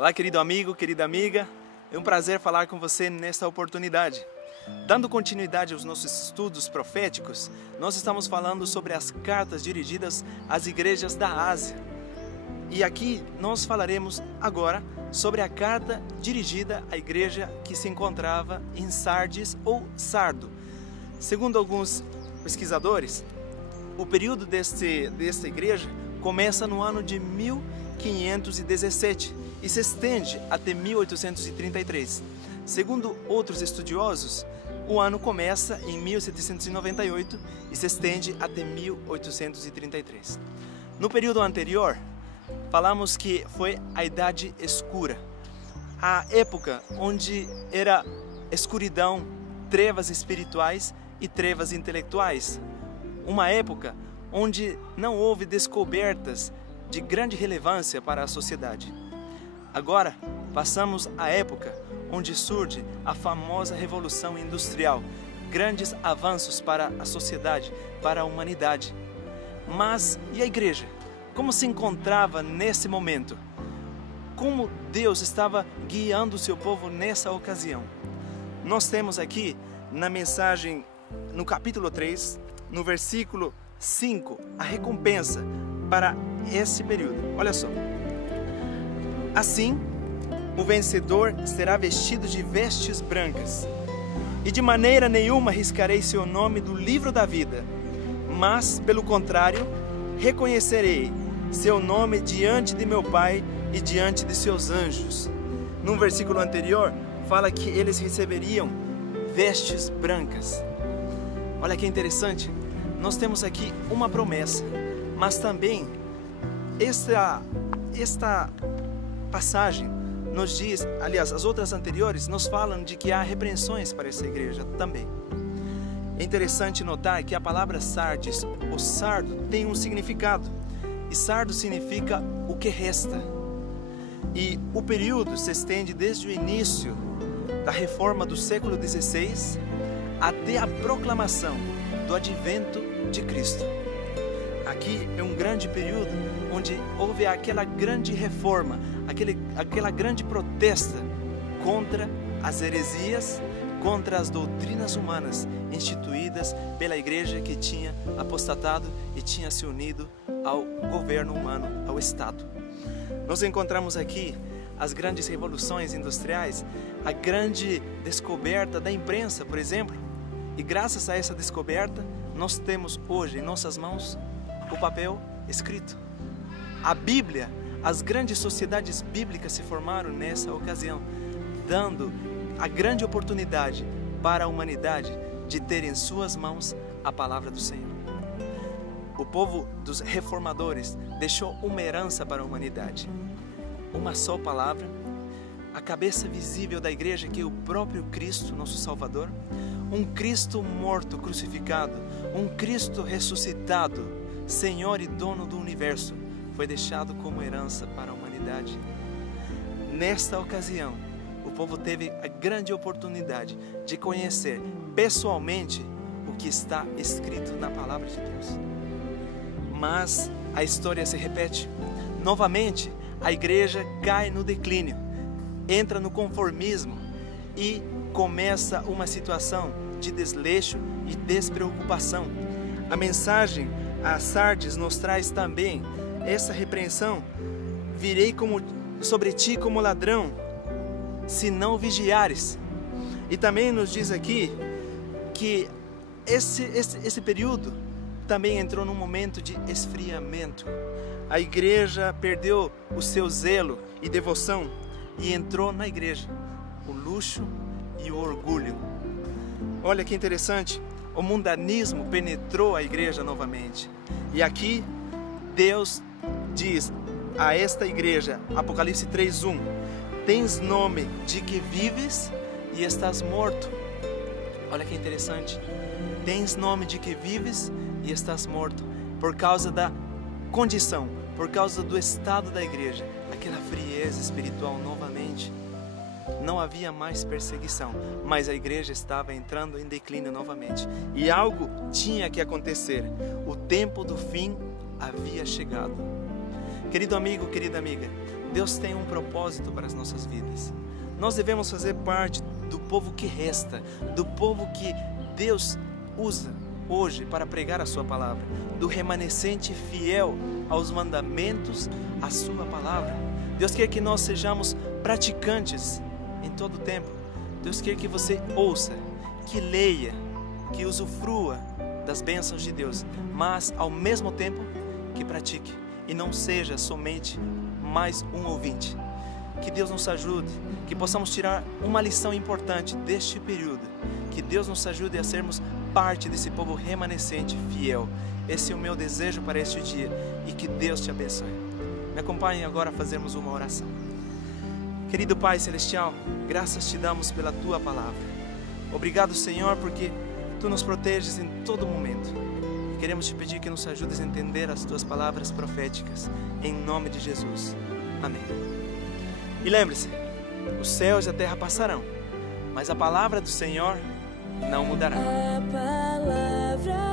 Olá, querido amigo, querida amiga. É um prazer falar com você nesta oportunidade. Dando continuidade aos nossos estudos proféticos, nós estamos falando sobre as cartas dirigidas às igrejas da Ásia. E aqui nós falaremos agora sobre a carta dirigida à igreja que se encontrava em Sardes ou Sardo. Segundo alguns pesquisadores, o período desta igreja começa no ano de 1517 e se estende até 1833. Segundo outros estudiosos, o ano começa em 1798 e se estende até 1833. No período anterior, falamos que foi a Idade Escura, a época onde era escuridão, trevas espirituais e trevas intelectuais. Uma época onde não houve descobertas de grande relevância para a sociedade. Agora, passamos à época onde surge a famosa Revolução Industrial, grandes avanços para a sociedade, para a humanidade. Mas, e a igreja? Como se encontrava nesse momento? Como Deus estava guiando o seu povo nessa ocasião? Nós temos aqui na mensagem, no capítulo 3, no versículo 5, a recompensa para esse período. Olha só. Assim, o vencedor será vestido de vestes brancas, e de maneira nenhuma riscarei seu nome do livro da vida, mas, pelo contrário, reconhecerei seu nome diante de meu Pai e diante de seus anjos. No versículo anterior, fala que eles receberiam vestes brancas. Olha que interessante, nós temos aqui uma promessa, mas também esta passagem nos diz, aliás, as outras anteriores nos falam de que há repreensões para essa igreja também. É interessante notar que a palavra Sardes, ou sardo, tem um significado. E sardo significa o que resta. E o período se estende desde o início da reforma do século XVI até a proclamação do advento de Cristo. Aqui é um grande período onde houve aquela grande reforma, aquela grande protesta contra as heresias, contra as doutrinas humanas instituídas pela igreja que tinha apostatado e tinha se unido ao governo humano, ao Estado. Nós encontramos aqui as grandes revoluções industriais, a grande descoberta da imprensa, por exemplo, e graças a essa descoberta, nós temos hoje em nossas mãos o papel escrito. A Bíblia, as grandes sociedades bíblicas se formaram nessa ocasião, dando a grande oportunidade para a humanidade de ter em suas mãos a palavra do Senhor. O povo dos reformadores deixou uma herança para a humanidade. Uma só palavra, a cabeça visível da igreja que é o próprio Cristo, nosso Salvador, um Cristo morto, crucificado, um Cristo ressuscitado, Senhor e dono do universo, foi deixado como herança para a humanidade. Nesta ocasião, o povo teve a grande oportunidade de conhecer pessoalmente o que está escrito na palavra de Deus. Mas a história se repete. Novamente, a igreja cai no declínio, entra no conformismo e começa uma situação de desleixo e despreocupação. A mensagem a Sardes nos traz também essa repreensão: virei sobre ti como ladrão, se não vigiares. E também nos diz aqui que esse período também entrou num momento de esfriamento. A igreja perdeu o seu zelo e devoção e entrou na igreja o luxo e o orgulho. Olha que interessante, o mundanismo penetrou a igreja novamente. E aqui Deus diz a esta igreja, Apocalipse 3:1, tens nome de que vives e estás morto. Olha que interessante, tens nome de que vives e estás morto, por causa da condição, por causa do estado da igreja, aquela frieza espiritual novamente. Não havia mais perseguição, mas a igreja estava entrando em declínio novamente. E algo tinha que acontecer. O tempo do fim havia chegado. Querido amigo, querida amiga, Deus tem um propósito para as nossas vidas. Nós devemos fazer parte do povo que resta, do povo que Deus usa hoje para pregar a sua palavra, do remanescente fiel aos mandamentos, à sua palavra. Deus quer que nós sejamos praticantes em todo o tempo. Deus quer que você ouça, que leia, que usufrua das bênçãos de Deus, mas ao mesmo tempo que pratique e não seja somente mais um ouvinte. Que Deus nos ajude, que possamos tirar uma lição importante deste período, que Deus nos ajude a sermos parte desse povo remanescente fiel. Esse é o meu desejo para este dia e que Deus te abençoe. Me acompanhe agora a fazermos uma oração. Querido Pai Celestial, graças te damos pela Tua palavra. Obrigado, Senhor, porque Tu nos proteges em todo momento. Queremos te pedir que nos ajudes a entender as Tuas palavras proféticas, em nome de Jesus. Amém. E lembre-se, os céus e a terra passarão, mas a palavra do Senhor não mudará. A palavra